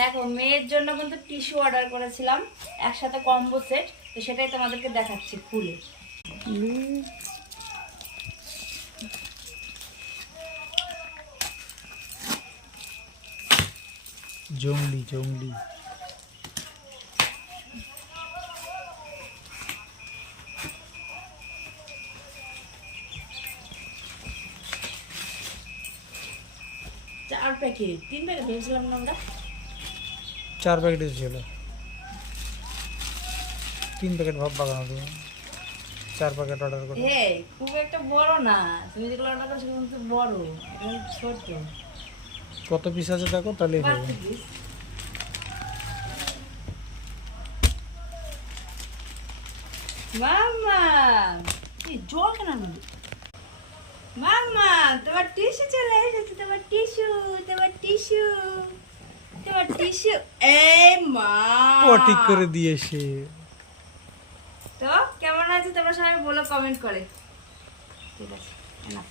দেখো মেয়ের জন্য কিন্তু টিস্যু অর্ডার করেছিলাম একসাথে কম্বো সেট, তো সেটাই তোমাদেরকে দেখাচ্ছি খুলে। জঙ্গলি জঙ্গলি 4 প্যাকেট 3 প্যাকেট ভেবেছিলাম না আমরা। 4 প্যাকেট ছিল, 3 প্যাকেট ভাব বাগানো তুমি 4 প্যাকেট অর্ডার করো। এই খুব একটা বড় না, তুমি যেগুলো অর্ডার করছো সেগুলো কিন্তু বড়, এটা ছোট। কত পিস আছে দেখো তাহলেই হবে। মামা এই জল কেন আনলি? মামা তোমার টিস্যু চলে এসেছে, তোমার টিস্যু, তোমার টিস্যু, তোমার টিস্যু। এই মা পটি করে দিয়েছে। তো কেমন আছে তোমরা সবাই বলো কমেন্ট করে। ঠিক আছে না।